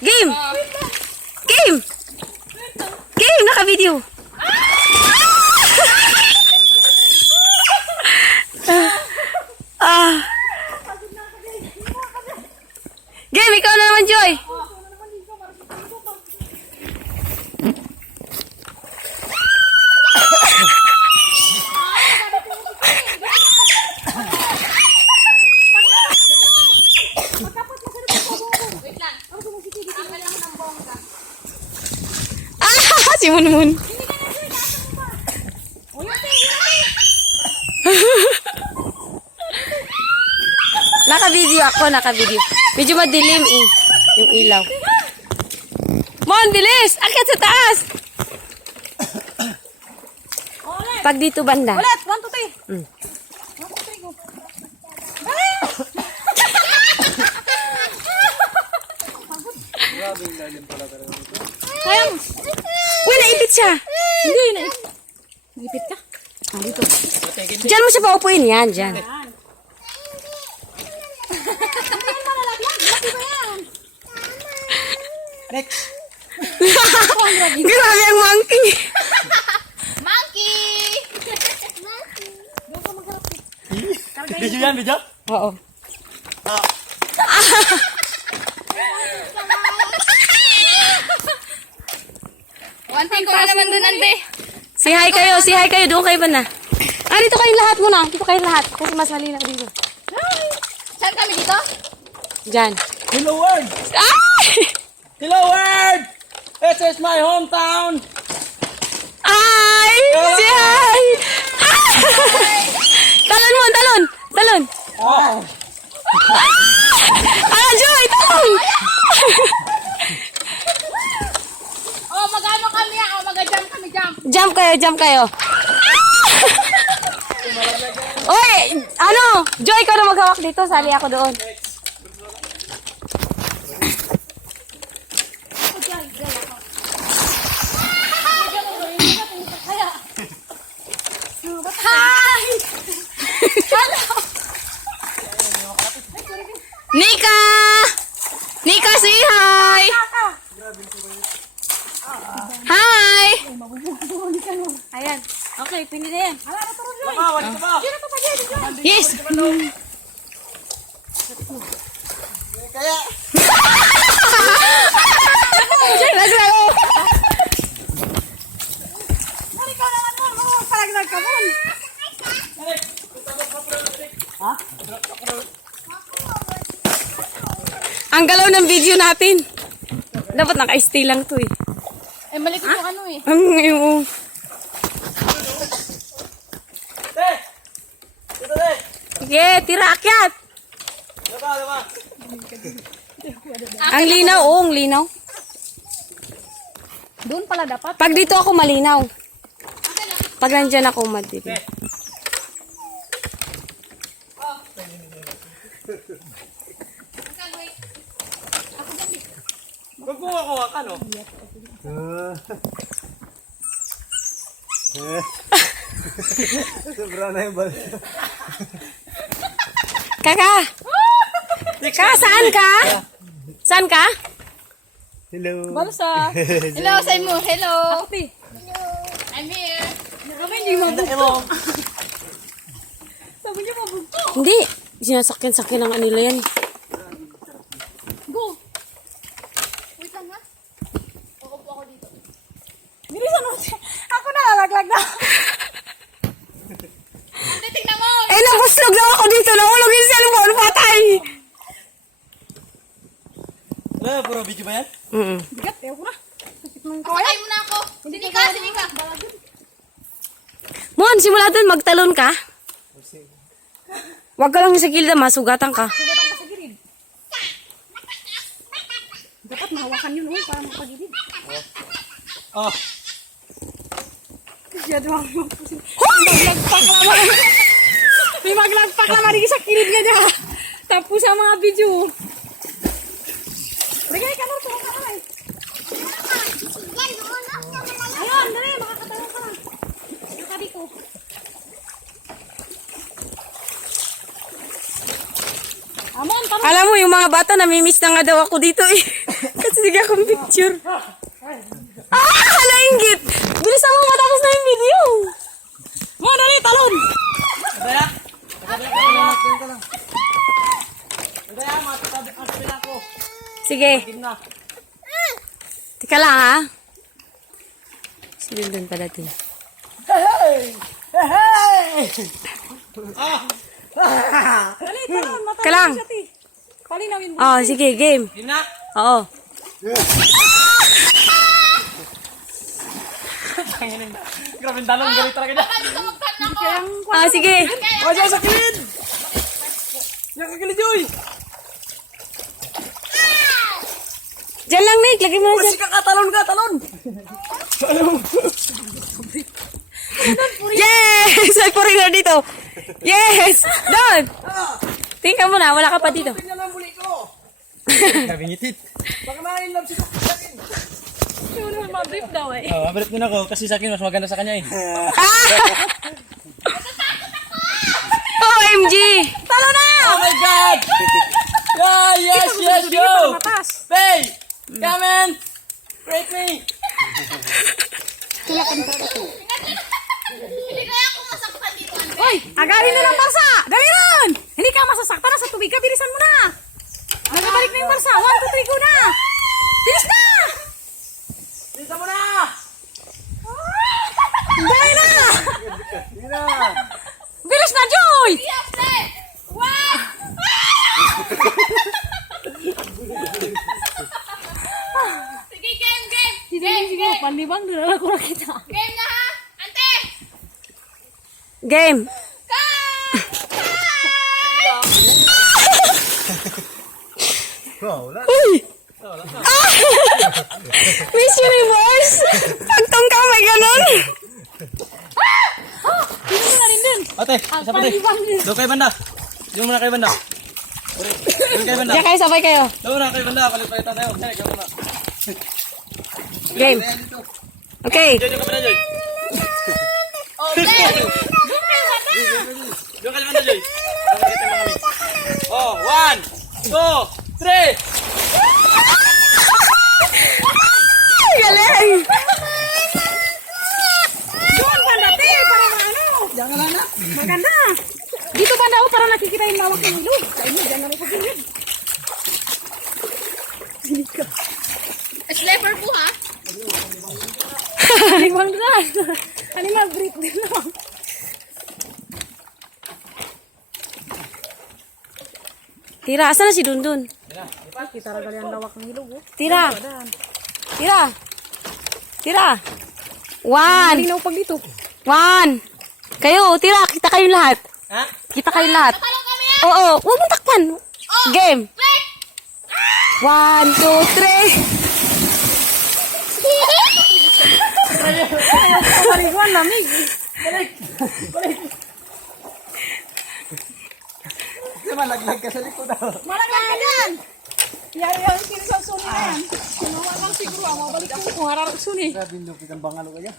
Game! Game! Game! Naka-video! Game, ikaw na naman, Joy! Si Munmun. Naka-video ako, naka-video. Medyo madilim eh, yung ilaw. Mon, bilis! Akit sa taas! Pag dito banda. Ulit! 1, 2, 3. 1, 2, 3, go. Kaya mo. Uy, naipit siya. Hindi, naipit ka. Ah, dito. Diyan mo siya paupuin. Yan, dyan. Next. Grabe ang monkey. Monkey! Video yan, video? Oo. One thing ko na naman dun, ante. Si hi kayo. Doon kayo ba na? Ah, dito kayong lahat muna. Dito kayong lahat. Kasi mas malinaw dito. Saan kami dito? Dyan. Hello world! Ay! Hello world! This is my hometown! Ay! Si hi! Ah! Talon mo, talon! Talon! Oh! Ah, Joy! Talon! Oh, mag-ano kami ah. Oh, mag-jump kami, jump. Jump kayo. Oy! Ano? Joy, ikaw na maghawak dito. Sali ako doon. Hi! Nika! Nika, say hi! Hi! Ayan. Okay, pindi na yan. Wali ka ba? Yes! Kaya, Naglaro! Ikaw naman mo. Magpalaglag ka mo. Ang galaw ng video natin. Dapat naka-stay lang to eh. Eh, malikot yung ano eh. Ang ngayon. te! Dito, te! Sige, tira akyat. Diba? Ang linaw, ang linaw. Doon pala dapat. Pag dito ako malinaw. Pag nandyan ako madilim. Magkuha ka, no? Sobra na yung bal. Kaka! Kaka, saan ka? Saan ka? Hello. Balsa. Hello, say mo. Hello. I'm here. Kami hindi mabugto. Sabi niyo mabugto. Hindi. Sinasakyan-sakyan ng anila yan. Go. Wait lang ha. Ako po dito. Bilisan mo. Ako nalalaglag na. Ante, tingnan mo. Eh, nabuslog lang ako dito. Nahulog yung cellphone. Patay! Wala, puro video ba yan? Bigat, ayaw ko na. Pasakay mo na ako. Hindi ka. Mon, simula dun, magtalon ka. Huwag ka lang sa gilid, masugatan ka. Sugatan ka sa gilid. Dapat mahawakan yun para magpagilid. Oh. Masyado ang magpusin. Maglagpak naman. May maglagpak naman rin sa kilid nga niya. Tapos sa mga video. Lagay ka na, tulong ka na. Ayun, dali, makakatalong ka lang. Nakabi ko. Amon, tama. Alam mo, yung mga bata, namimiss na nga daw ako dito eh. Kasi akong picture. Nainggit! Bilisan mo matapos na yung video. Mo, dali, talon! Daya! Daya, matatabik ang sabi ako. Sige. Game na. Tika lang, ha? Si Dundun pala din. Hey! Hey! Dali, talon, matapos Tika lang. siya, ti. Palinawin mo. Oh, sige, game. Game na. Oo. Grabe dalon, galit talaga niya. Sige. O, dyan sa kilid! Yan ka kilid, Joy! Diyan lang, Nick. Lagay mo na dyan. Kasi talon ka, talon! Yes! May purina dito. Yes! Doon! Tingnan mo na. Wala ka pa dito. Tingnan ang muli ko! Grabe ngitit. Baka na-inlove si Dok sa akin. Sino naman ma-brief daw eh. Oh, abrit din ako kasi sa akin mas maganda sa kanya eh. OMG! Talo na! Oh my God! Yeah, yes, yes, yo! Matas. Hey! Come in! Break me! Hoy, agawin na ng barsa! Dali ron! Hindi ka masasaktan na sa tubig ka, bilisan mo na! Nagabalik na yung barsa! 1, 2, 3, go na! Bilis na! Bisa mo na! Dali na! Sige na! Bilis na, Joy! Sige, game, game! Sige, sige, panlibang doon na ako nakita. Game na ha! Ante! Game. Wala. Uy! Miss Universe! Pagtong ka, may ganun. Sino mo na rin dun? Ate, isa pa din. Panlibang din. Doon kay banda. Doon muna kay banda. Doon kay banda. Diyan kayo, sabay kayo. Doon muna kay banda. Palit-palitan tayo. Hey, ikaw muna. Game. Okay. Joy, doon ka banda, Joy. Doon kay banda, Joy. Pakita mo kami. Oh, 1, 2, 3. Galing! Doon, banda, te! Para ano? Jangan na. Maganda! Dito banda ako para nakikita yung lawak ng ilog. Sa inyo, dyan na rin pagkilid. Sleeper po ha? Panlibang na. Kanina, brief din ako. Tira, asan na si Dundun? Kita ragal yung lawak ng ilog. Oh. Tira. Tira. Tira. 1. Malinaw pag dito. 1. Kayo, tira. Kita kayo lahat. Ha? Kita kayo lahat. Talong kami ha? Oo. Huwag mong takpan. Game. Click! 1, 2, 3. Paliguan, lamig. Kasi malaglag ka sa likod. Malaglag ka dyan! Yari yung sinisang suni na yan. Kunawa lang siguro, mabalik ko kung harap suni. Grabe, lupit ang bangalo kaya.